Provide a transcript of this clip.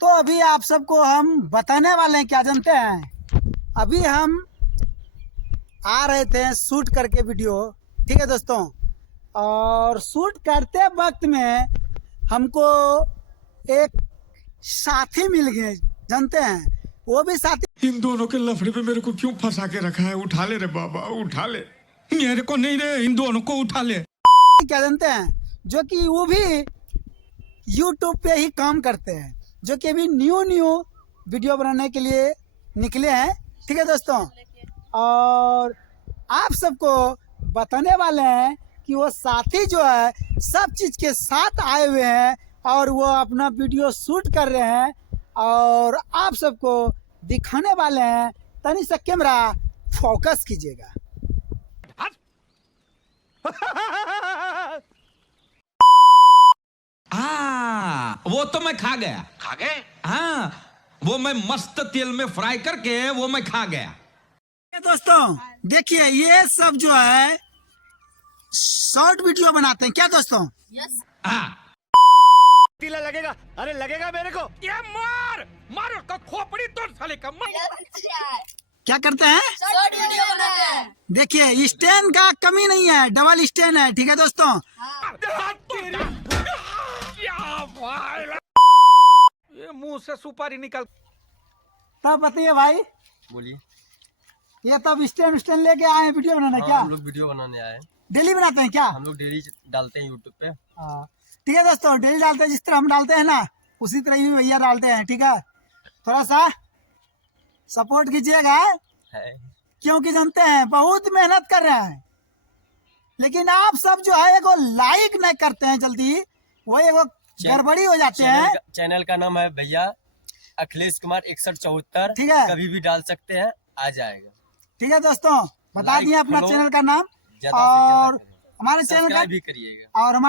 तो अभी आप सबको हम बताने वाले हैं, क्या जानते हैं, अभी हम आ रहे थे शूट करके वीडियो, ठीक है दोस्तों। और शूट करते वक्त में हमको एक साथी मिल गए, जानते हैं वो भी साथी। इन दोनों के लफड़े पे मेरे को क्यों फंसा के रखा है? उठा ले रे बाबा, उठा ले। मेरे को नहीं रे, इन दोनों को उठा ले। क्या जानते हैं, जो कि वो भी YouTube पे ही काम करते हैं, जो कि अभी न्यू वीडियो बनाने के लिए निकले हैं, ठीक है दोस्तों। और आप सबको बताने वाले हैं कि वो साथी जो है सब चीज़ के साथ आए हुए हैं और वो अपना वीडियो शूट कर रहे हैं और आप सबको दिखाने वाले हैं। तनी सा कैमरा फोकस कीजिएगा। वो तो मैं खा गया। खा गए? हाँ, वो मैं मस्त तेल में फ्राई करके वो मैं खा गया। दोस्तों देखिए, ये सब जो है शॉर्ट वीडियो बनाते हैं, क्या दोस्तों? हाँ, तीला लगेगा? अरे लगेगा मेरे को। ये मार मार उसका खोपड़ी तोड़ साले का मार। क्या करते हैं? शॉर्ट वीडियो बनाते हैं। देखिए स्टैंड का कमी नहीं है, डबल स्टैंड है, ठीक है दोस्तों। ये मुंह से सुपारी निकल। तब बताइए भाई, बोलिए। ये तब स्टैंड लेके आए हैं वीडियो बनाने? क्या हम लोग वीडियो बनाने आए हैं। डेली बनाते हैं क्या? हम लोग डेली डालते हैं यूट्यूब पे। हाँ, ठीक है दोस्तों, डेली डालते हैं, जिस तरह हम डालते हैं ना उसी तरह ही भैया डालते हैं, ठीक है। थोड़ा सा सपोर्ट कीजिएगा, है क्योंकि जानते हैं बहुत मेहनत कर रहे हैं, लेकिन आप सब जो है एगो लाइक नहीं करते हैं जल्दी, वो एगो गड़बड़ी हो जाते हैं। चैनल का नाम है भैया अखिलेश कुमार 6174। ठीक है। कभी भी डाल सकते हैं, आ जाएगा। ठीक है दोस्तों, बता लाइक, दिए अपना फॉलो चैनल का नाम ज्यादा से ज्यादा और करें। हमारे चैनल का सब्सक्राइब भी करिएगा। और हमारे